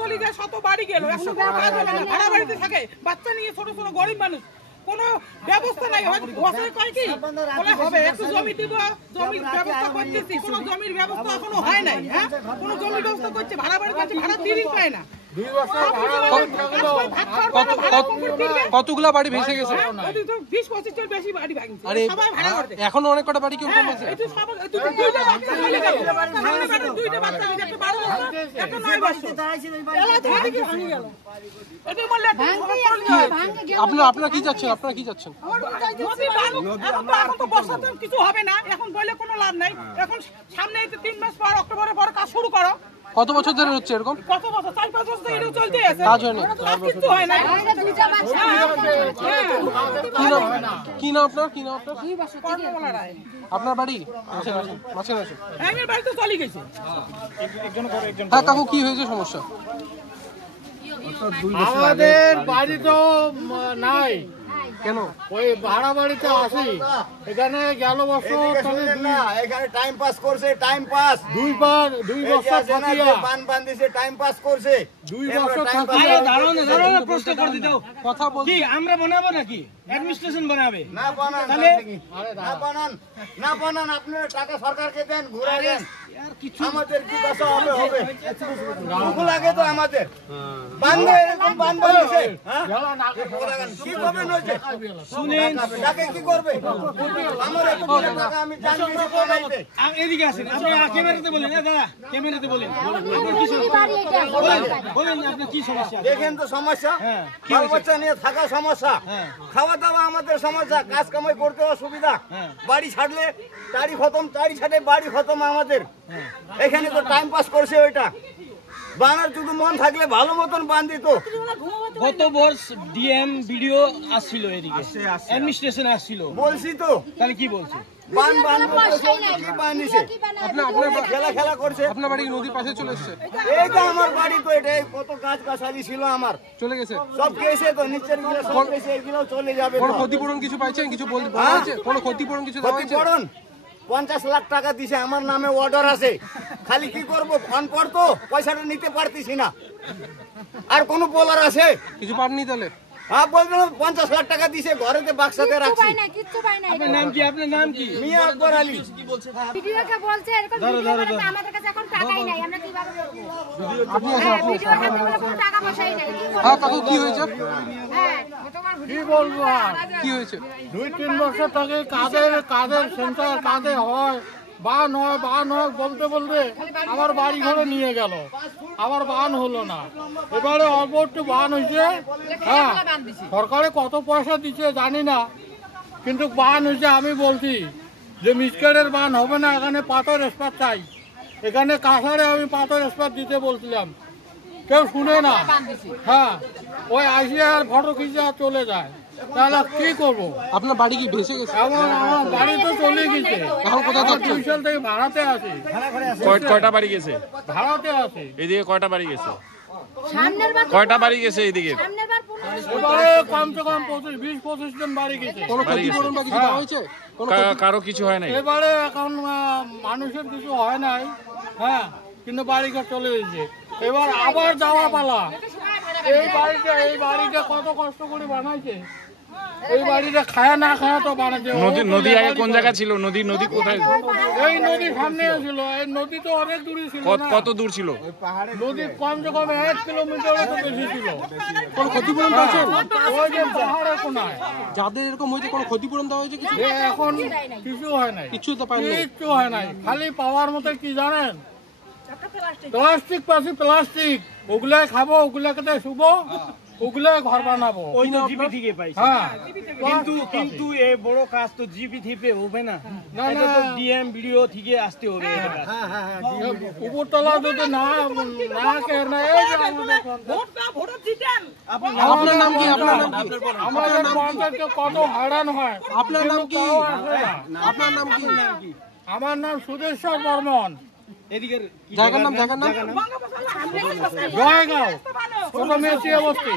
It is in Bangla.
চলে যায়, শত বাড়ি গেল, এখন কোনো কাজ হবে না, ভাড়া বাড়িতে থাকে, বাচ্চা নিয়ে ছোট ছোট গরিব মানুষ, কোনো ব্যবস্থা নাই। বছরে কয় কি বলে হবে একটু জমি দিব, জমির ব্যবস্থা করতেছি, কোনো জমির ব্যবস্থা এখনো হয় নাই। হ্যাঁ, কোনো জমির ব্যবস্থা করছে, ভাড়া বাড়ি করছে, ভাড়া 3 দিন পায় না। কতগুলা বাড়ি ভেসে গেছে? 20-25 বেশি বাড়ি ভাঙছে, সবাই ভাড়া করতে। এখনো অনেক কটা বাড়ি কি কম আছে? এই তো সব দুইটা বাচ্চা চলে গেল, সামনে বাড়ি দুইটা বাচ্চা, একটা 12 বছর, একটা 9 বছর, এলা থেকে ভাঙে গেল। এটা বললে আপনারা কি যাচ্ছেন? আপনারা কি যাচ্ছেন? এখন তো বর্ষাতে কিছু হবে না, এখন বলে কোনো লাভ নাই। এখন সামনে 3 মাস পর, অক্টোবরের পর কাজ শুরু করো। কত বছর ধরে হচ্ছে এরকম? কত বছর? 4-5 বছর ধরে এটা চলতে আছে, কাজ হয়নি, কিছু হয় না। কি না আপনার? কি না আপনার? কর্মমালা রায়। আপনার বাড়ি মাঝখানে আছে? আমার বাড়ি তো চলে গেছে। হ্যাঁ কাকু, কি হয়েছে সমস্যা? আমাদের বাড়ি তো নাই, কেন? ওই ভাড়া বাড়িতে আসি। এখানে গেল বছর এখানে টাইম পাস করছে, টাইম পাস 2 বছর থাকিয়া, বান বান্ধিছে, টাইম পাস করছে 2 বছর থাকিয়া। দাঁড়ানো প্রশ্ন করে দিতে কথা বল। কি আমরা বানাবো নাকি অ্যাডমিনিস্ট্রেশন বানাবে? না বানান, না বানান, আপনারা টাকা সরকারকে দেন, ঘুরাই দেন। আমাদের কি দশা হবে? দুঃখ লাগে তো আমাদের। বান্ধে এরকম বান বানিয়েছে, কি করবে? শুনেন, টাকা কি করবে? আমার এত টাকা আমি জানি বানাইতে। এদিকে আসেন, আপনি ক্যামেরাতে বলেন। দাদা ক্যামেরাতে বলেন, বলেন আপনার কি সমস্যা? দেখেন তো সমস্যা, বাল বাচ্চা নিয়ে থাকা সমস্যা, খাওয়া দাওয়া আমাদের সমস্যা, কাজ কামাই করতে অসুবিধা, বাড়ি ছাড়লে তাড়ি খতম, তাড়ি ছাড়ে বাড়ি খতম আমাদের। এখানে তো টাইম পাস করছে ওইটা। বানার শুধু মন থাকলে ভালো মতন বান্ধিত। গত বর্ষ ডিএম ভিডিও আসছিল, এদিকে অ্যাডমিনিস্ট্রেশন আসছিল, বলছি তো। তাহলে কি বলছে? বান বান কি বানিয়েছে? খেলা করছে। আপনার বাড়ি নদীর পাশে চলে এসছে? এইটা আমার বাড়ি তো, এটা কত গাছ গাছালি ছিল আমার, চলে গেছে সব গেছে তো, নিচের গুলো সব গেছে, এগুলো চলে যাবে। কোনো ক্ষতিপূরণ কিছু পাইছেন? কিছু বলা হয়েছে? কোনো ক্ষতিপূরণ কিছু দেওয়া হয়েছে? ক্ষতিপূরণ 50 লাখ টাকা দিছে, আমার নামে অর্ডার আছে। খালি কি করবো, ফোন করতো, পয়সাটা নিতে পারতেছি না। আর কোনো বলার আছে? কিছু পাননি তাহলে? হ্যাঁ বলবেন, 50 লাখ টাকা দিছে, ঘরেতে বাক্সাতে রাখছি। আপনার নাম কি? আপনার নাম কি? মিয়া আকবর আলী। ভিডিওকে বলছে এরকম ভিডিও বানাতে, আমাদের কাছে এখন টাকাই নাই, আমরা কিভাবে করব? আপনি আসেন, আপনি ভিডিও হাতে বলে কোনো টাকা পয়সাই নাই। হ্যাঁ কাকু, কি হয়েছে? হ্যাঁ, কি বলবো আর? কি হয়েছে? 2-3 বছর থেকে কাদের সেন্টার কাঁদে হয়, বান হয় বলতে আমার বাড়ি ঘরে নিয়ে গেল, আবার বান হলো না। এবারে অল্প একটু বান হয়েছে। হ্যাঁ, সরকারে কত পয়সা দিচ্ছে জানি না, কিন্তু বান হয়েছে। আমি বলছি যে মিসকেটের বান হবে না, এখানে পাথর স্পাত চাই। এখানে কাঁসারে আমি পাথর স্পাত দিতে বলছিলাম, কেউ শুনে না। হ্যাঁ, ওই আসিয়া আর ফটো খিচে চলে যায়, তাহলে কি করবো? আপনার বাড়ি কি ভেসে গেছে? আমার বাড়ি তো চলে গেছে। এখন কোথায় থাকছেন? টিউশন থেকে ভাড়াতে আছি। কয়টা বাড়ি গেছে? ভাড়াতে আছি। এইদিকে কয়টা বাড়ি গেছে? সামনের বার কয়টা বাড়ি গেছে এইদিকে? সামনের বার 15 এবারে কমসে কম 20-25 জন বাড়ি গেছে। কোনো ক্ষতিপূরণ বা কিছু দেওয়া হয়েছে? কারো কিছু হয় নাই? এবারে এখন মানুষের কিছু হয় নাই। হ্যাঁ, কিন্তু বাড়িঘর চলে গেছে। এবার আবার যাওয়া পালা। এই বাড়িটা কত কষ্ট করে বানাইছে, এই বাড়িটা খায়া না খায়া তো বানাইছে। নদী আগে কোন জায়গা ছিল? নদী কোথায়? এই নদী সামনে ছিল, এই নদী তো অনেক দূরে ছিল। কত দূর ছিল? নদী কমসে কম 1 কিলোমিটারের তো বেশি ছিল। কোনো ক্ষতিপূরণ পাচ্ছেন? ওই যে পাহাড়ের কোনায় যাদের এরকম হয়েছে কোনো ক্ষতিপূরণ দেওয়া হয়েছে কিছু? এখন কিছু হয় নাই, কিছু তো পাইনি। কিচ্ছু হয় নাই। খালি পাওয়ার মতো কি জানেন, প্লাস্টিক পাশে প্লাস্টিক, ওগুলাই খাবো, ওগুলাকে শুবো, ওগুলাই ঘর বানাবো। ওই তো জিপি থেকে পাইছে। হ্যাঁ, কিন্তু এই বড় কাজ তো জিপি থেকে হবে না, এটা তো ডিএম ভিডিও থেকে আসতে হবে। উপরতলা যদি না কেন না, এই যে আমাদের ভোট দিতেন। আপনার নাম কি? আপনার নাম কি? আমাদের পঞ্চায়েতকে কত হয়রান হয়। আপনার নাম কি? কেউ আসে না। আপনার নাম কি? আমার নাম সুদেশ্বর বর্মন। এদিকের জায়গার নাম? জয়গাঁও, ছোট মেয়ে বস্তি।